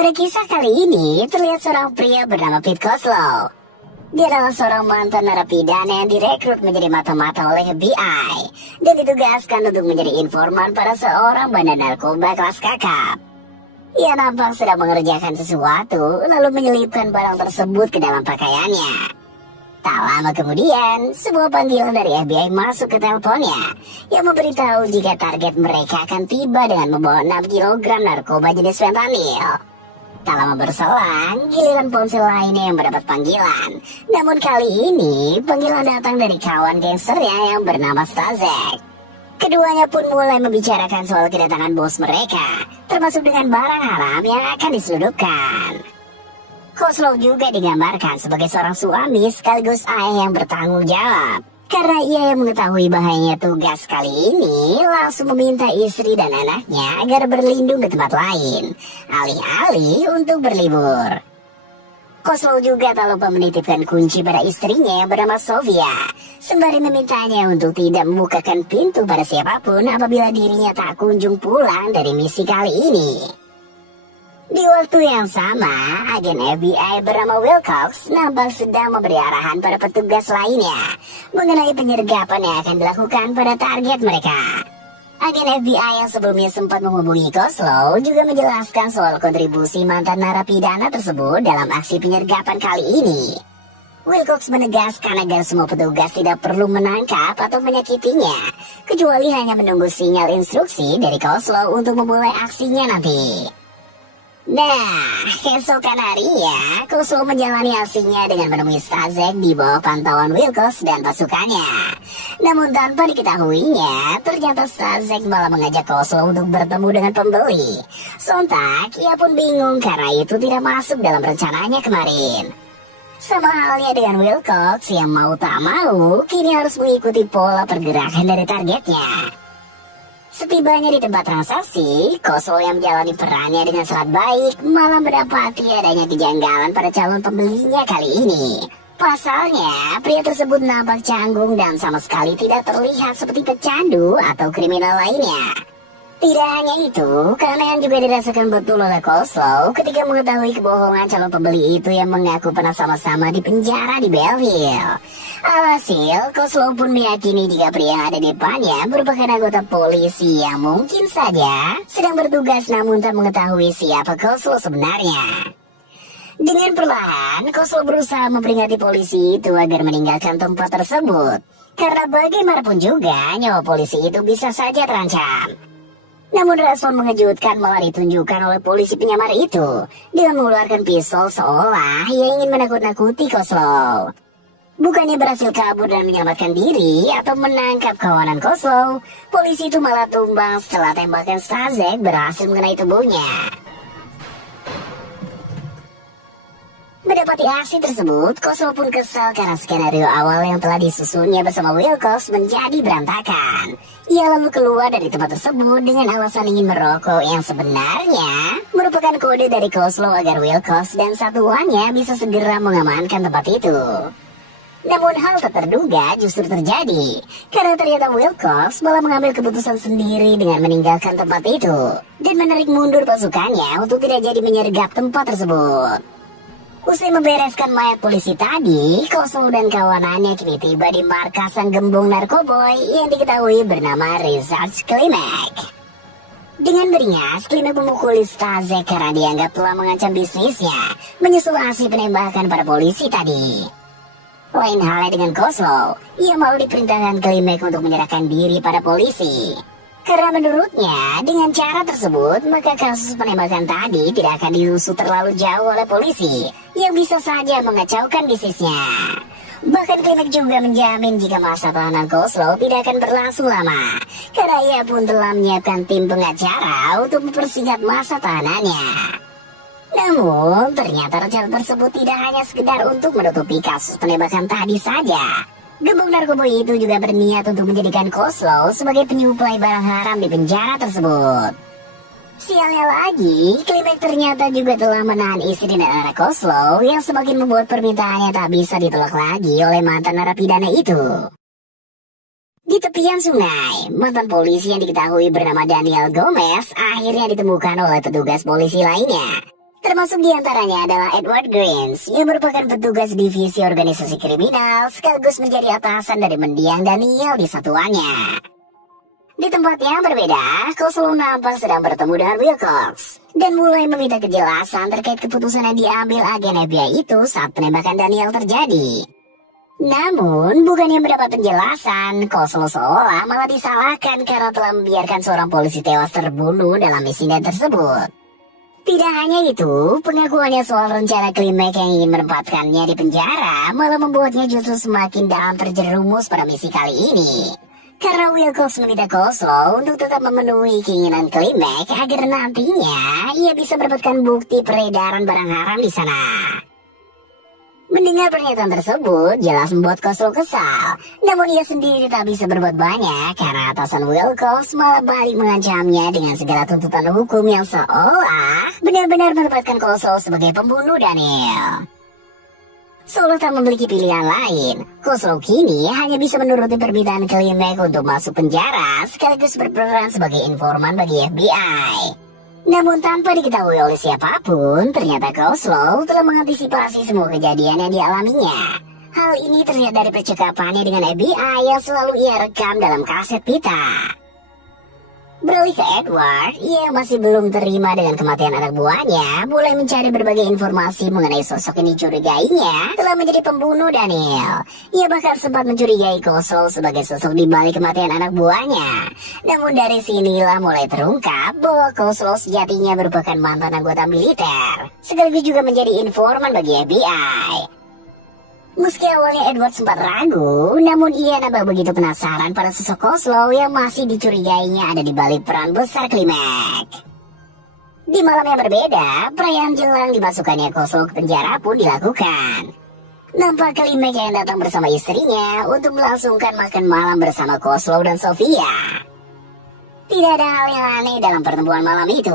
Pada kisah kali ini, terlihat seorang pria bernama Pete Kozlow. Dia adalah seorang mantan narapidana yang direkrut menjadi mata-mata oleh FBI dan ditugaskan untuk menjadi informan pada seorang bandar narkoba kelas kakap. Ia nampak sedang mengerjakan sesuatu, lalu menyelipkan barang tersebut ke dalam pakaiannya. Tak lama kemudian, sebuah panggilan dari FBI masuk ke teleponnya yang memberitahu jika target mereka akan tiba dengan membawa 6 kg narkoba jenis fentanyl. Tak lama berselang, giliran ponsel lainnya yang mendapat panggilan. Namun kali ini, panggilan datang dari kawan gangsternya yang bernama Stazek. Keduanya pun mulai membicarakan soal kedatangan bos mereka, termasuk dengan barang haram yang akan diselundupkan. Kozlow juga digambarkan sebagai seorang suami sekaligus ayah yang bertanggung jawab. Karena ia yang mengetahui bahayanya tugas kali ini, langsung meminta istri dan anaknya agar berlindung ke tempat lain, alih-alih untuk berlibur. Kozlow juga tak lupa menitipkan kunci pada istrinya yang bernama Sofia, sembari memintanya untuk tidak membukakan pintu pada siapapun apabila dirinya tak kunjung pulang dari misi kali ini. Di waktu yang sama, agen FBI bernama Wilcox nampak sedang memberi arahan pada petugas lainnya mengenai penyergapan yang akan dilakukan pada target mereka. Agen FBI yang sebelumnya sempat menghubungi Kozlow juga menjelaskan soal kontribusi mantan narapidana tersebut dalam aksi penyergapan kali ini. Wilcox menegaskan agar semua petugas tidak perlu menangkap atau menyakitinya, kecuali hanya menunggu sinyal instruksi dari Kozlow untuk memulai aksinya nanti. Nah, keesokan harinya, Kozlow menjalani aksinya dengan menemui Stazek di bawah pantauan Wilcox dan pasukannya. Namun tanpa diketahuinya, ternyata Stazek malah mengajak Kozlow untuk bertemu dengan pembeli. Sontak, ia pun bingung karena itu tidak masuk dalam rencananya kemarin. Sama halnya dengan Wilcox yang mau tak mau, kini harus mengikuti pola pergerakan dari targetnya. Setibanya di tempat transaksi, Kozlow yang menjalani perannya dengan sangat baik malah mendapati adanya kejanggalan pada calon pembelinya kali ini. Pasalnya, pria tersebut nampak canggung dan sama sekali tidak terlihat seperti pecandu atau kriminal lainnya. Tidak hanya itu, keanehan juga dirasakan betul oleh Kozlow ketika mengetahui kebohongan calon pembeli itu yang mengaku pernah sama-sama di penjara di Belleville. Alhasil, Kozlow pun meyakini jika pria yang ada di depannya merupakan anggota polisi yang mungkin saja sedang bertugas namun tak mengetahui siapa Kozlow sebenarnya. Dengan perlahan, Kozlow berusaha memperingati polisi itu agar meninggalkan tempat tersebut. Karena bagaimanapun juga, nyawa polisi itu bisa saja terancam. Namun respon mengejutkan malah ditunjukkan oleh polisi penyamar itu dengan mengeluarkan pisau seolah ia ingin menakut-nakuti Kozlow. Bukannya berhasil kabur dan menyelamatkan diri atau menangkap kawanan Kozlow, polisi itu malah tumbang setelah tembakan Stazek berhasil mengenai tubuhnya. Mendapati aksi tersebut, Kozlow pun kesal karena skenario awal yang telah disusunnya bersama Wilcox menjadi berantakan. Ia lalu keluar dari tempat tersebut dengan alasan ingin merokok yang sebenarnya merupakan kode dari Kozlow agar Wilcox dan satuannya bisa segera mengamankan tempat itu. Namun hal tak terduga justru terjadi, karena ternyata Wilcox malah mengambil keputusan sendiri dengan meninggalkan tempat itu dan menarik mundur pasukannya untuk tidak jadi menyergap tempat tersebut. Usai membereskan mayat polisi tadi, Kozlow dan kawanannya kini tiba di markas sang gembong narkoboy yang diketahui bernama Richard Klimek. Dengan beringas, Klimek memukuli Stazek karena dianggap telah mengancam bisnisnya, menyusul aksi penembakan pada polisi tadi. Lain halnya dengan Kozlow, ia malah diperintahkan Klimek untuk menyerahkan diri pada polisi. Karena menurutnya, dengan cara tersebut, maka kasus penembakan tadi tidak akan diusut terlalu jauh oleh polisi, yang bisa saja mengacaukan bisnisnya. Bahkan Klimek juga menjamin jika masa tahanan Kozlow tidak akan berlangsung lama, karena ia pun telah menyiapkan tim pengacara untuk mempersingkat masa tahanannya. Namun, ternyata rencana tersebut tidak hanya sekedar untuk menutupi kasus penembakan tadi saja. Gembong narkoboy itu juga berniat untuk menjadikan Kozlow sebagai penyuplai barang haram di penjara tersebut. Sialnya lagi, Klimek ternyata juga telah menahan istri dan anak Kozlow yang semakin membuat permintaannya tak bisa ditolak lagi oleh mantan narapidana itu. Di tepian sungai, mantan polisi yang diketahui bernama Daniel Gomez akhirnya ditemukan oleh petugas polisi lainnya. Termasuk diantaranya adalah Edward Greens yang merupakan petugas divisi organisasi kriminal sekaligus menjadi atasan dari mendiang Daniel di satuannya. Di tempat yang berbeda, Kozlow nampak sedang bertemu dengan Wilcox dan mulai meminta kejelasan terkait keputusan yang diambil agen FBI itu saat penembakan Daniel terjadi. Namun, bukannya mendapat penjelasan, Kozlow seolah malah disalahkan karena telah membiarkan seorang polisi tewas terbunuh dalam insiden tersebut. Tidak hanya itu, pengakuannya soal rencana Klimek yang ingin menempatkannya di penjara malah membuatnya justru semakin dalam terjerumus pada misi kali ini. Karena Wilcox meminta Kozlow untuk tetap memenuhi keinginan Klimek agar nantinya ia bisa mendapatkan bukti peredaran barang haram di sana. Mendengar pernyataan tersebut jelas membuat Kozlow kesal, namun ia sendiri tak bisa berbuat banyak karena atasan Wilcox malah balik mengancamnya dengan segala tuntutan hukum yang seolah benar-benar menempatkan Kozlow sebagai pembunuh Daniel. Seolah tak memiliki pilihan lain, Kozlow kini hanya bisa menuruti permintaan Klimek untuk masuk penjara sekaligus berperan sebagai informan bagi FBI. Namun tanpa diketahui oleh siapapun, ternyata Kozlow telah mengantisipasi semua kejadian yang dialaminya. Hal ini terlihat dari percakapannya dengan FBI yang selalu ia rekam dalam kaset pita. Beralih ke Edward, ia masih belum terima dengan kematian anak buahnya, mulai mencari berbagai informasi mengenai sosok yang dicurigainya telah menjadi pembunuh Daniel. Ia bahkan sempat mencurigai Kozlow sebagai sosok di balik kematian anak buahnya. Namun dari sinilah mulai terungkap bahwa Kozlow sejatinya merupakan mantan anggota militer, sekaligus juga menjadi informan bagi FBI. Meski awalnya Edward sempat ragu, namun ia nampak begitu penasaran pada sosok Kozlow yang masih dicurigainya ada di balik peran besar Klimek. Di malam yang berbeda, perayaan jelang dimasukkannya Kozlow ke penjara pun dilakukan. Nampak Klimek yang datang bersama istrinya untuk melangsungkan makan malam bersama Kozlow dan Sofia. Tidak ada hal yang aneh dalam pertemuan malam itu.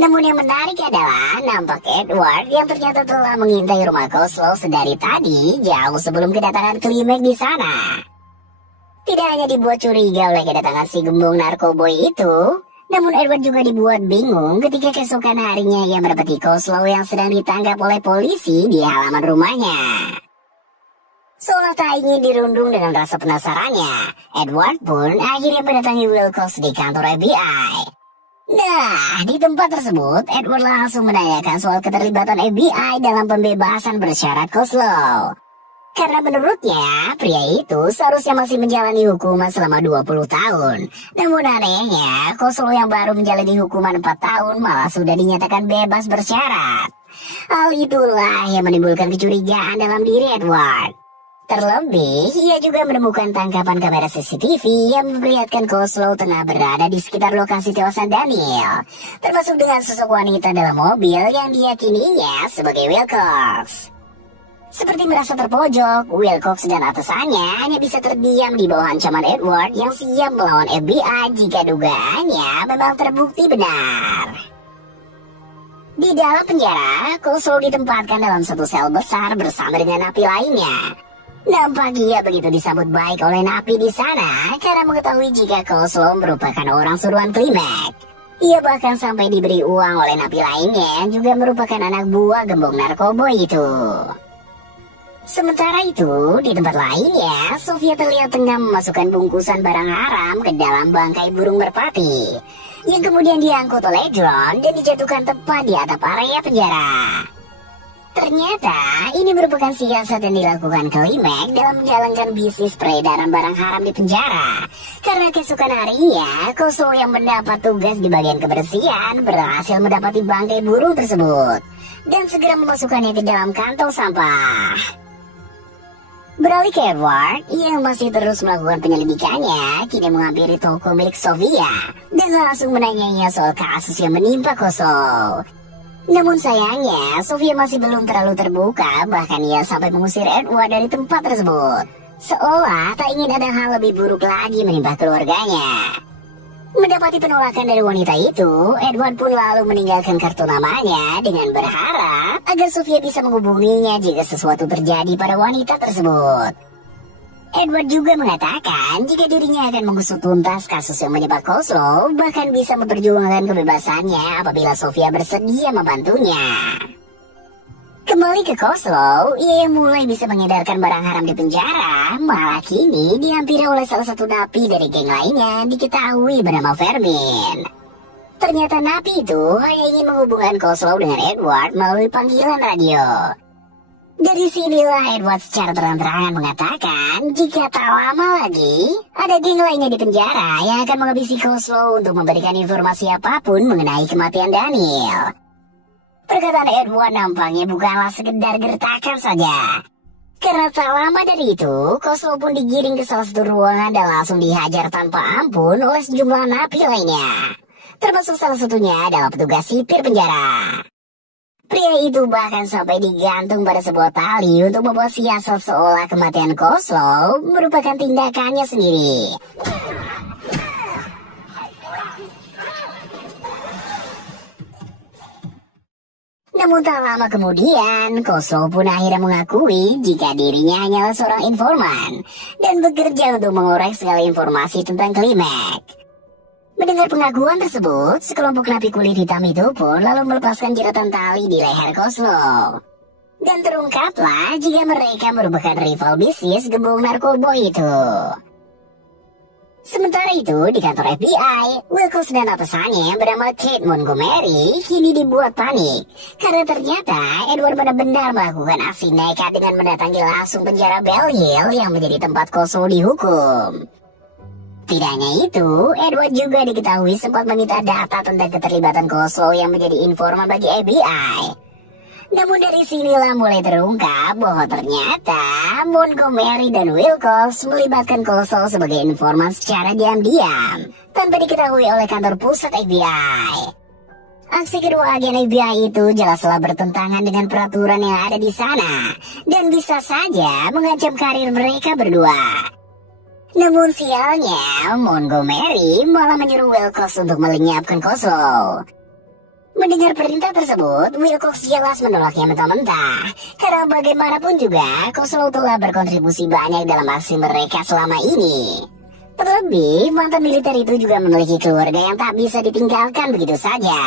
Namun yang menarik adalah nampak Edward yang ternyata telah mengintai rumah Kozlow sedari tadi jauh sebelum kedatangan Klimek di sana. Tidak hanya dibuat curiga oleh kedatangan si gembong narkoboy itu, namun Edward juga dibuat bingung ketika keesokan harinya ia mendapati Kozlow yang sedang ditangkap oleh polisi di halaman rumahnya. Seolah tak ingin dirundung dengan rasa penasarannya, Edward pun akhirnya mendatangi Wilcox di kantor FBI. Nah, di tempat tersebut, Edward langsung menanyakan soal keterlibatan FBI dalam pembebasan bersyarat Kozlow. Karena menurutnya, pria itu seharusnya masih menjalani hukuman selama 20 tahun. Namun anehnya, Kozlow yang baru menjalani hukuman 4 tahun malah sudah dinyatakan bebas bersyarat. Hal itulah yang menimbulkan kecurigaan dalam diri Edward. Terlebih, ia juga menemukan tangkapan kamera CCTV yang memperlihatkan Kozlow tengah berada di sekitar lokasi tewasan Daniel, termasuk dengan sosok wanita dalam mobil yang diyakininya sebagai Wilcox. Seperti merasa terpojok, Wilcox dan atasannya hanya bisa terdiam di bawah ancaman Edward yang siap melawan FBI jika dugaannya memang terbukti benar. Di dalam penjara, Kozlow ditempatkan dalam satu sel besar bersama dengan napi lainnya. Nampak ia begitu disambut baik oleh napi di sana karena mengetahui jika Kozlow merupakan orang suruhan Klimek. Ia bahkan sampai diberi uang oleh napi lainnya yang juga merupakan anak buah gembong narkoboy itu. Sementara itu, di tempat lainnya, Sofia terlihat tengah memasukkan bungkusan barang haram ke dalam bangkai burung merpati, yang kemudian diangkut oleh drone dan dijatuhkan tepat di atap area penjara. Ternyata, ini merupakan siasat yang dilakukan Klimek dalam menjalankan bisnis peredaran barang haram di penjara. Karena keesokan harinya, Kozlow yang mendapat tugas di bagian kebersihan berhasil mendapati bangkai burung tersebut dan segera memasukkannya ke dalam kantong sampah. Beralih ke Edward, yang masih terus melakukan penyelidikannya, kini menghampiri toko milik Sofia dan langsung menanyainya soal kasus yang menimpa Kozlow. Namun sayangnya, Sofia masih belum terlalu terbuka, bahkan ia sampai mengusir Edward dari tempat tersebut. Seolah tak ingin ada hal lebih buruk lagi menimpa keluarganya. Mendapati penolakan dari wanita itu, Edward pun lalu meninggalkan kartu namanya dengan berharap agar Sofia bisa menghubunginya jika sesuatu terjadi pada wanita tersebut. Edward juga mengatakan jika dirinya akan mengusut tuntas kasus yang menimpa Kozlov, bahkan bisa memperjuangkan kebebasannya apabila Sofia bersedia membantunya. Kembali ke Kozlov, ia yang mulai bisa mengedarkan barang haram di penjara, malah kini dihampiri oleh salah satu napi dari geng lainnya diketahui bernama Fermin. Ternyata napi itu hanya ingin menghubungkan Kozlov dengan Edward melalui panggilan radio. Dari sinilah Edward secara terang-terangan mengatakan jika tak lama lagi ada geng lainnya di penjara yang akan menghabisi Kozlov untuk memberikan informasi apapun mengenai kematian Daniel. Perkataan Edward nampaknya bukanlah sekedar gertakan saja. Karena tak lama dari itu, Kozlov pun digiring ke salah satu ruangan dan langsung dihajar tanpa ampun oleh sejumlah napi lainnya. Termasuk salah satunya adalah petugas sipir penjara. Pria itu bahkan sampai digantung pada sebuah tali untuk membuat siasat seolah kematian Kozlov merupakan tindakannya sendiri. Namun tak lama kemudian, Kozlov pun akhirnya mengakui jika dirinya hanyalah seorang informan dan bekerja untuk mengorek segala informasi tentang Klimek. Mendengar pengakuan tersebut, sekelompok napi kulit hitam itu pun lalu melepaskan jeratan tali di leher Kozlov. Dan terungkaplah jika mereka merupakan rival bisnis gembong narkoba itu. Sementara itu, di kantor FBI, Wilcox dan atasannya yang bernama Kate Montgomery kini dibuat panik. Karena ternyata Edward benar-benar melakukan aksi nekat dengan mendatangi langsung penjara Bell Hill yang menjadi tempat Kozlov dihukum. Tidak hanya itu, Edward juga diketahui sempat meminta data tentang keterlibatan Kozlov yang menjadi informan bagi FBI. Namun dari sinilah mulai terungkap bahwa ternyata Montgomery dan Wilcox melibatkan Kozlov sebagai informan secara diam-diam, tanpa diketahui oleh kantor pusat FBI. Aksi kedua agen FBI itu jelaslah bertentangan dengan peraturan yang ada di sana, dan bisa saja mengancam karir mereka berdua. Namun sialnya, Montgomery malah menyuruh Wilcox untuk melenyapkan Kozlov. Mendengar perintah tersebut, Wilcox jelas menolaknya mentah-mentah. Karena bagaimanapun juga, Kozlov telah berkontribusi banyak dalam aksi mereka selama ini. Terlebih, mantan militer itu juga memiliki keluarga yang tak bisa ditinggalkan begitu saja.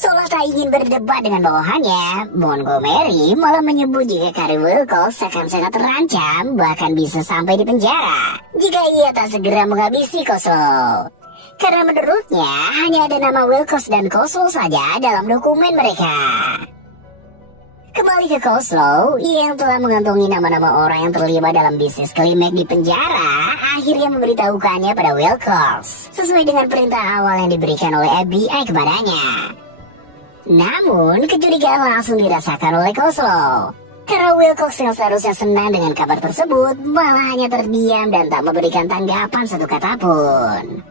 Seolah tak ingin berdebat dengan bawahannya, Montgomery malah menyebut jika karir Wilcox akan sangat terancam, bahkan bisa sampai di penjara jika ia tak segera menghabisi Kozlov. Karena menurutnya hanya ada nama Wilcox dan Kozlov saja dalam dokumen mereka. Kembali ke Kozlov, ia yang telah mengantongi nama-nama orang yang terlibat dalam bisnis Klimek di penjara, akhirnya memberitahukannya pada Wilcox, sesuai dengan perintah awal yang diberikan oleh FBI kepadanya. Namun, kecurigaan langsung dirasakan oleh Kozlov. Karena Wilcox yang seharusnya senang dengan kabar tersebut, malah hanya terdiam dan tak memberikan tanggapan satu kata pun.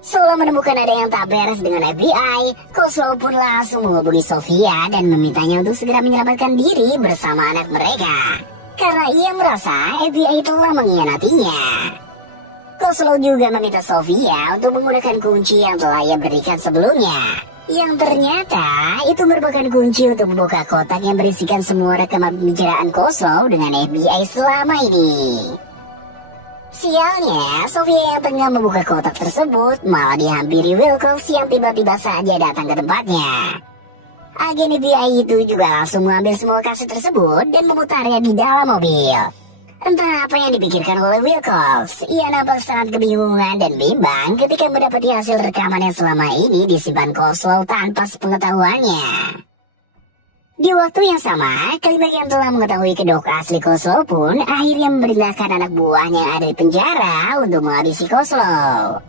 Setelah menemukan ada yang tak beres dengan FBI, Kozlov pun langsung menghubungi Sofia dan memintanya untuk segera menyelamatkan diri bersama anak mereka. Karena ia merasa FBI telah mengkhianatinya. Kozlov juga meminta Sofia untuk menggunakan kunci yang telah ia berikan sebelumnya. Yang ternyata itu merupakan kunci untuk membuka kotak yang berisikan semua rekaman pembicaraan Kozlov dengan FBI selama ini. Sialnya, Sofia yang tengah membuka kotak tersebut malah dihampiri Wilcox yang tiba-tiba saja datang ke tempatnya. Agen FBI itu juga langsung mengambil semua kaset tersebut dan memutarnya di dalam mobil. Entah apa yang dipikirkan oleh Wilcox, ia nampak sangat kebingungan dan bimbang ketika mendapati hasil rekaman yang selama ini disimpan Kozlov tanpa sepengetahuannya. Di waktu yang sama, Klimek yang telah mengetahui kedok asli Kozlov pun akhirnya memerintahkan anak buahnya yang ada di penjara untuk menghabisi Kozlov.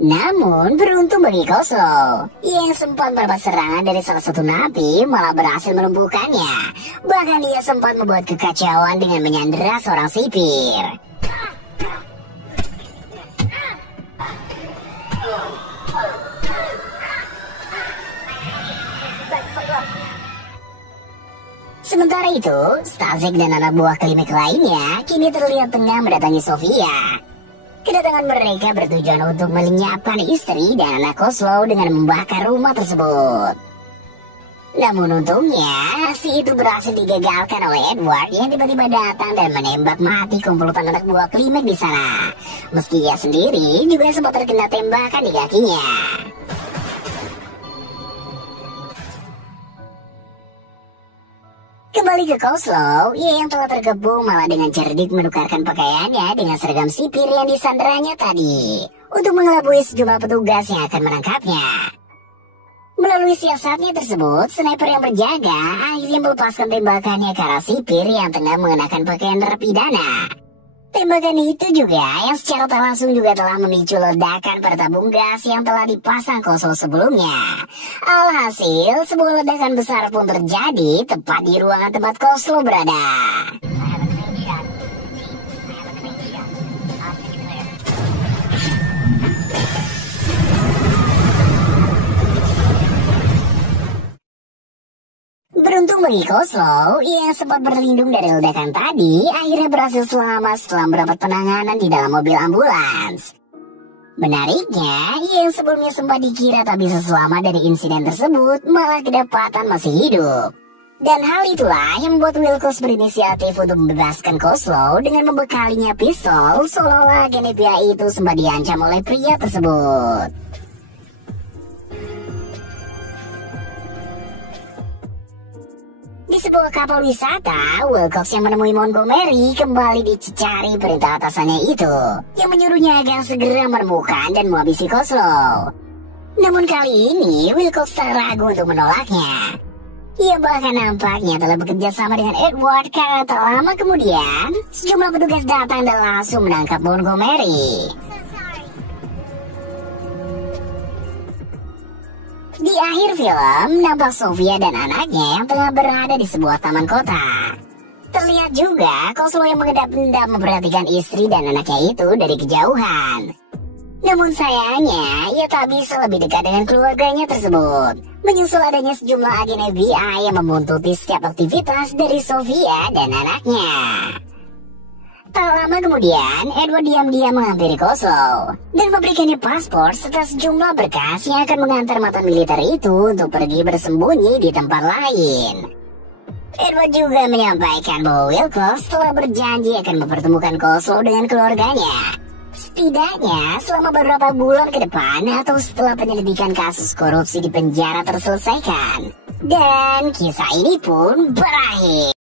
Namun beruntung bagi Kozlov, ia yang sempat mendapat serangan dari salah satu napi malah berhasil melumpuhkannya. Bahkan ia sempat membuat kekacauan dengan menyandera seorang sipir. Sementara itu, Stasek dan anak buah Klimek lainnya kini terlihat tengah mendatangi Sofia. Kedatangan mereka bertujuan untuk melenyapkan istri dan anak Kozlov dengan membakar rumah tersebut. Namun untungnya, aksi itu berhasil digagalkan oleh Edward yang tiba-tiba datang dan menembak mati komplotan anak buah Klimek di sana. Meski ia sendiri juga sempat terkena tembakan di kakinya. Kembali ke Kozlo, ia yang telah terkepung malah dengan cerdik menukarkan pakaiannya dengan seragam sipir yang disandaranya tadi untuk mengelabui sejumlah petugas yang akan menangkapnya. Melalui siasatnya tersebut, sniper yang berjaga akhirnya melepaskan tembakannya ke arah sipir yang tengah mengenakan pakaian narapidana. Tembakan itu juga yang secara tak langsung juga telah memicu ledakan pada tabung gas yang telah dipasang Kozlo sebelumnya. Alhasil, sebuah ledakan besar pun terjadi tepat di ruangan tempat Kozlo berada. Beruntung bagi Kozlo, ia yang sempat berlindung dari ledakan tadi akhirnya berhasil selamat setelah mendapat penanganan di dalam mobil ambulans. Menariknya, ia yang sebelumnya sempat dikira tak bisa selamat dari insiden tersebut malah kedapatan masih hidup. Dan hal itulah yang membuat Wilcox berinisiatif untuk membebaskan Kozlo dengan membekalinya pistol seolah-olah agen FBI itu sempat diancam oleh pria tersebut. Di sebuah kapal wisata, Wilcox yang menemui Montgomery kembali dicari perintah atasannya itu, yang menyuruhnya agar segera menemukan dan menghabisi Kozlo. Namun kali ini, Wilcox tak ragu untuk menolaknya. Ia bahkan nampaknya telah bekerja sama dengan Edward karena tak lama kemudian, sejumlah petugas datang dan langsung menangkap Montgomery. Di akhir film, nampak Sofia dan anaknya yang tengah berada di sebuah taman kota. Terlihat juga Kozlo yang mengendap-endap memperhatikan istri dan anaknya itu dari kejauhan. Namun sayangnya, ia tak bisa lebih dekat dengan keluarganya tersebut, menyusul adanya sejumlah agen FBI yang membuntuti setiap aktivitas dari Sofia dan anaknya. Tak lama kemudian, Edward diam-diam menghampiri Kozlo dan memberikannya paspor serta sejumlah berkas yang akan mengantar mantan militer itu untuk pergi bersembunyi di tempat lain. Edward juga menyampaikan bahwa Wilcox telah berjanji akan mempertemukan Kozlo dengan keluarganya. Setidaknya selama beberapa bulan ke depan atau setelah penyelidikan kasus korupsi di penjara terselesaikan. Dan kisah ini pun berakhir.